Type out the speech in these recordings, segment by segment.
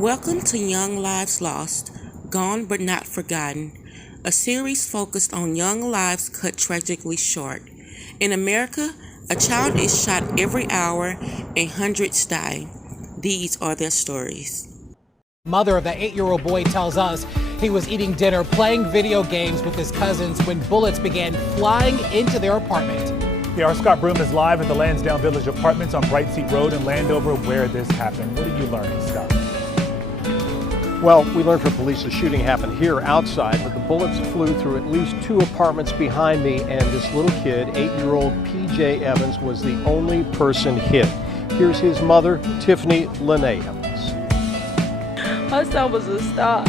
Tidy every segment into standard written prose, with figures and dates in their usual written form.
Welcome to Young Lives Lost, Gone But Not Forgotten, a series focused on young lives cut tragically short. In America, a child is shot every hour and hundreds die. These are their stories. Mother of the 8-year-old boy tells us he was eating dinner, playing video games with his cousins when bullets began flying into their apartment. Yeah, our Scott Broom is live at the Lansdowne Village Apartments on Bright Seat Road in Landover, where this happened. What did you learn, Scott? Well, we learned from police the shooting happened here outside, but the bullets flew through at least 2 apartments behind me, and this little kid, 8-year-old PJ Evans, was the only person hit. Here's his mother, Tiffany Lene Evans. My son was a star.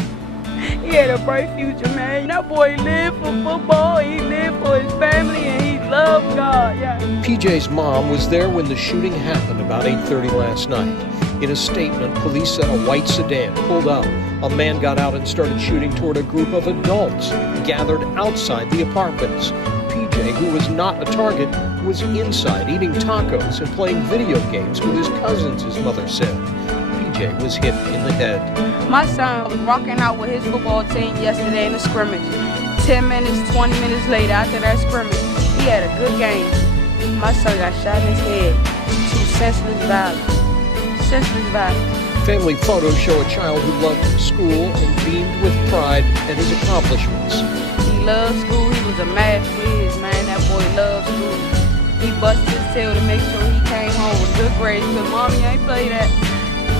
He had a bright future, man. That boy lived for football, he lived for his family, and he loved God, yeah. PJ's mom was there when the shooting happened about 8:30 last night. In a statement, police said a white sedan pulled up. A man got out and started shooting toward a group of adults gathered outside the apartments. PJ, who was not a target, was inside eating tacos and playing video games with his cousins, his mother said. PJ was hit in the head. My son was rocking out with his football team yesterday in the scrimmage. 10 minutes, 20 minutes later after that scrimmage, he had a good game. My son got shot in his head. Two senseless violence. Family photos show a child who loved school and beamed with pride at his accomplishments. He loved school. He was a math whiz, man. That boy loved school. He busted his tail to make sure he came home with good grades. But Mommy ain't play that.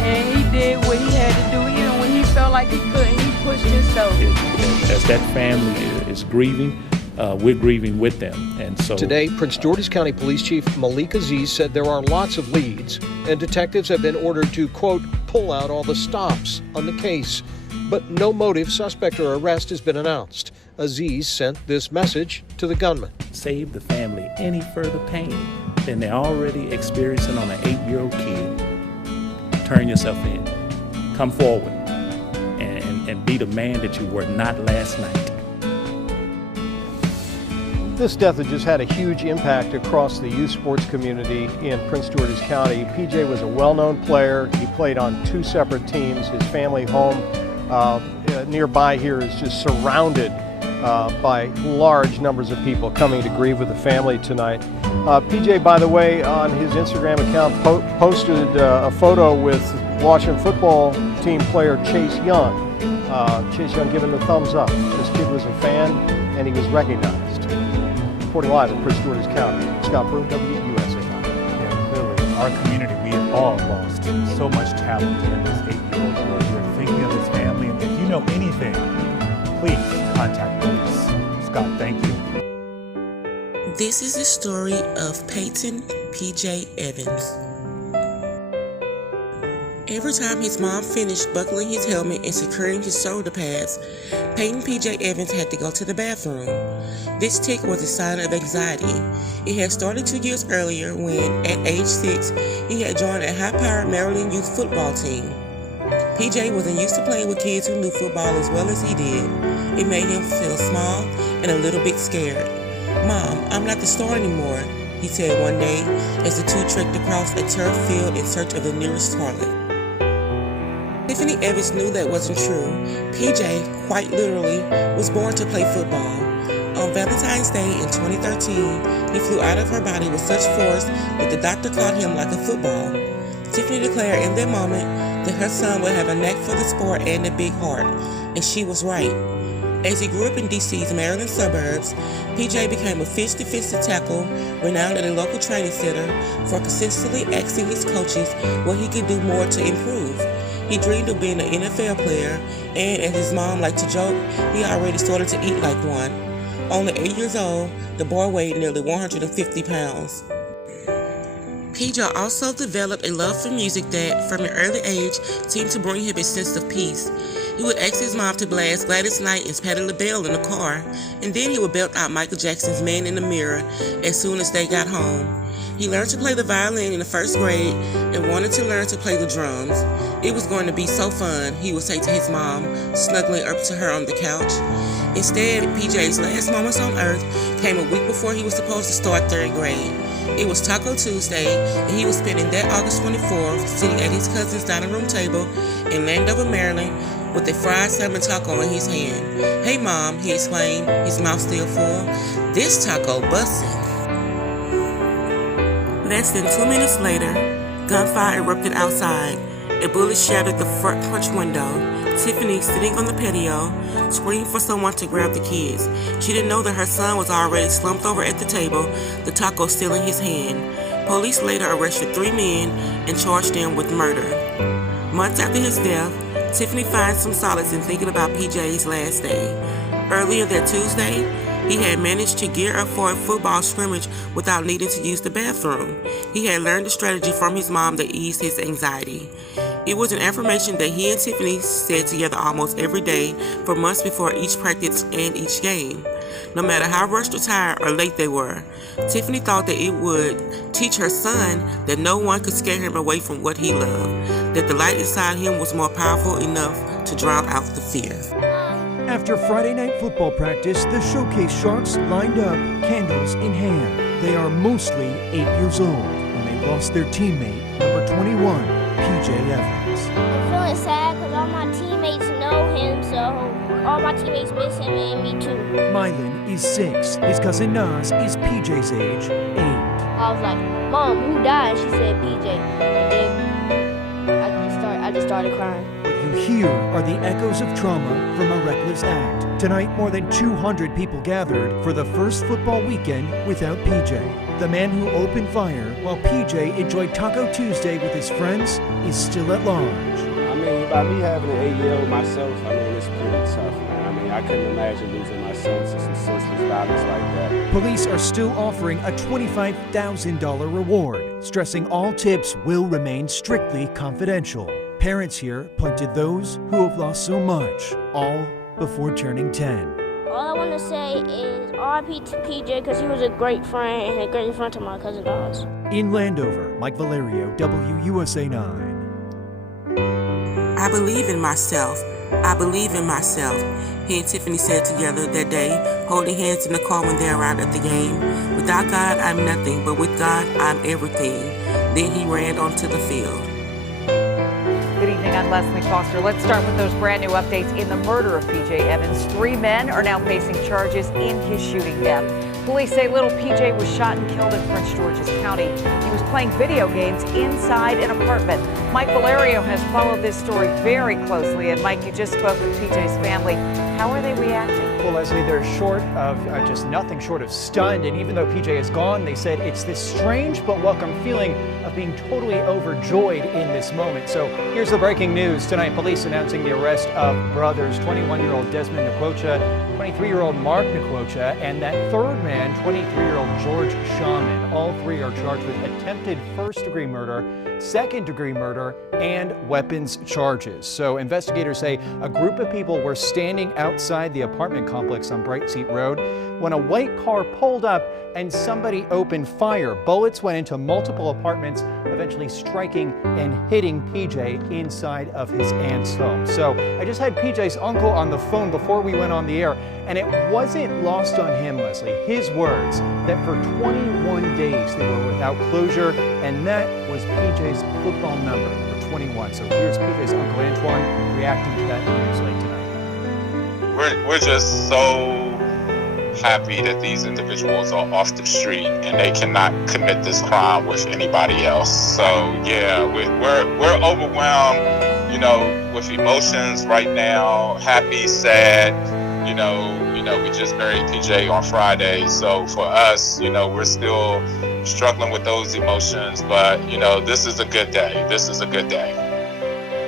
And he did what he had to do. Even when he felt like he couldn't, he pushed himself. As that family is grieving, we're grieving with them. And so today, Prince George's County Police Chief Malik Aziz said there are lots of leads, and detectives have been ordered to, quote, pull out all the stops on the case. But no motive, suspect, or arrest has been announced. Aziz sent this message to the gunman. Save the family any further pain than they're already experiencing on an 8-year-old kid. Turn yourself in. Come forward and be the man that you were not last night. This death had just had a huge impact across the youth sports community in Prince George's County. PJ was a well-known player. He played on 2 separate teams. His family home nearby here is just surrounded by large numbers of people coming to grieve with the family tonight. PJ, by the way, on his Instagram account posted a photo with Washington football team player Chase Young. Chase Young giving the thumbs up. This kid was a fan and he was recognized. Reporting live in Prince George's County, Scott Broom, WUSA. Yeah, clearly, our community, we have all lost so much talent in this 8-year-old boy. We're thinking of his family, and if you know anything, please contact police. Scott, thank you. This is the story of Peyton PJ Evans. Every time his mom finished buckling his helmet and securing his shoulder pads, Peyton PJ Evans had to go to the bathroom. This tic was a sign of anxiety. It had started 2 years earlier when, at age 6, he had joined a high-powered Maryland youth football team. PJ wasn't used to playing with kids who knew football as well as he did. It made him feel small and a little bit scared. "Mom, I'm not the star anymore," he said one day as the two trekked across a turf field in search of the nearest toilet. Tiffany Evans knew that wasn't true. PJ, quite literally, was born to play football. On Valentine's Day in 2013, he flew out of her body with such force that the doctor caught him like a football. Tiffany declared in that moment that her son would have a knack for the sport and a big heart, and she was right. As he grew up in DC's Maryland suburbs, PJ became a fierce defensive tackle, renowned at a local training center for consistently asking his coaches what he could do more to improve. He dreamed of being an NFL player, and as his mom liked to joke, he already started to eat like one. Only 8 years old, the boy weighed nearly 150 pounds. PJ also developed a love for music that, from an early age, seemed to bring him a sense of peace. He would ask his mom to blast Gladys Knight and Patti LaBelle in the car, and then he would belt out Michael Jackson's Man in the Mirror as soon as they got home. He learned to play the violin in the 1st grade and wanted to learn to play the drums. It was going to be so fun, he would say to his mom, snuggling up to her on the couch. Instead, PJ's last moments on earth came a week before he was supposed to start 3rd grade. It was Taco Tuesday, and he was spending that August 24th sitting at his cousin's dining room table in Landover, Maryland, with a fried salmon taco in his hand. "Hey Mom," he exclaimed, his mouth still full. "This taco bussin'." Less than 2 minutes later, gunfire erupted outside. A bullet shattered the front porch window. Tiffany, sitting on the patio, screamed for someone to grab the kids. She didn't know that her son was already slumped over at the table, the taco still in his hand. Police later arrested 3 men and charged them with murder. Months after his death, Tiffany finds some solace in thinking about PJ's last day. Earlier that Tuesday, he had managed to gear up for a football scrimmage without needing to use the bathroom. He had learned a strategy from his mom that eased his anxiety. It was an affirmation that he and Tiffany said together almost every day for months before each practice and each game. No matter how rushed or tired or late they were, Tiffany thought that it would teach her son that no one could scare him away from what he loved, that the light inside him was more powerful enough to drown out the fear. After Friday night football practice, the Showcase Sharks lined up, candles in hand. They are mostly 8 years old when they lost their teammate, number 21, PJ Evans. I'm feeling sad because all my teammates know him, so all my teammates miss him and me too. Mylan is 6. His cousin Nas is PJ's age, 8. I was like, "Mom, who died?" She said, "PJ." And then I just started crying. What you hear are the echoes of trauma from a reckless act. Tonight, more than 200 people gathered for the first football weekend without PJ. The man who opened fire while PJ enjoyed Taco Tuesday with his friends is still at large. I mean, by me having an 8-year-old myself, I mean, it's pretty tough, man. I mean, I couldn't imagine losing my son to some senseless violence like that. Police are still offering a $25,000 reward, stressing all tips will remain strictly confidential. Parents here point to those who have lost so much, all before turning 10. All I want to say is RIP to PJ because he was a great friend and a great friend to my cousin Davies. In Landover, Mike Valerio, WUSA 9. "I believe in myself. I believe in myself," he and Tiffany said together that day, holding hands in the car when they arrived at the game. "Without God, I'm nothing, but with God, I'm everything." Then he ran onto the field. Good evening, I'm Leslie Foster. Let's start with those brand new updates in the murder of PJ Evans. 3 men are now facing charges in his shooting death. Police say little PJ was shot and killed in Prince George's County. He was playing video games inside an apartment. Mike Valerio has followed this story very closely. And Mike, you just spoke with PJ's family. How are they reacting? Well, Leslie, they're short of just nothing short of stunned. And even though PJ is gone, they said it's this strange but welcome feeling of being totally overjoyed in this moment. So here's the breaking news tonight. Police announcing the arrest of brothers, 21-year-old Desmond Nwocha, 23-year-old Mark Nwocha, and that third man, 23-year-old George Shaman. All 3 are charged with attempted first-degree murder, second-degree murder, and weapons charges. So investigators say a group of people were standing outside the apartment complex on Bright Seat Road when a white car pulled up and somebody opened fire. Bullets went into multiple apartments, eventually striking and hitting PJ inside of his aunt's home. So I just had PJ's uncle on the phone before we went on the air, and it wasn't lost on him, Leslie, his words, that for 21 days they were without closure, and that was PJ's football number 21. So here's PJ's Uncle Antoine reacting to that news late tonight. We're just so happy that these individuals are off the street and they cannot commit this crime with anybody else. So yeah, we're overwhelmed, with emotions right now. Happy, sad, we just buried PJ on Friday. So for us, we're still struggling with those emotions, but this is a good day. This is a good day.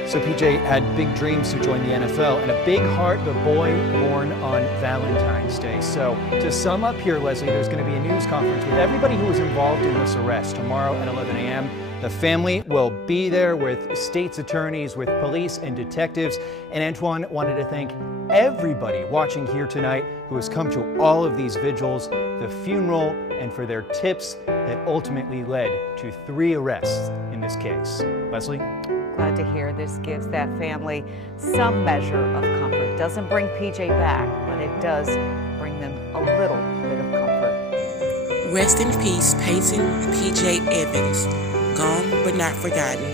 So PJ had big dreams to join the NFL and a big heart, the boy born on Valentine's Day. So to sum up here, Leslie, there's going to be a news conference with everybody who was involved in this arrest tomorrow at 11 a.m. The family will be there with state's attorneys, with police and detectives. And Antoine wanted to thank everybody watching here tonight who has come to all of these vigils, the funeral, and for their tips that ultimately led to 3 arrests in this case. Leslie? Glad to hear this gives that family some measure of comfort. Doesn't bring PJ back, but it does bring them a little bit of comfort. Rest in peace, Peyton PJ Evans. Gone but not forgotten.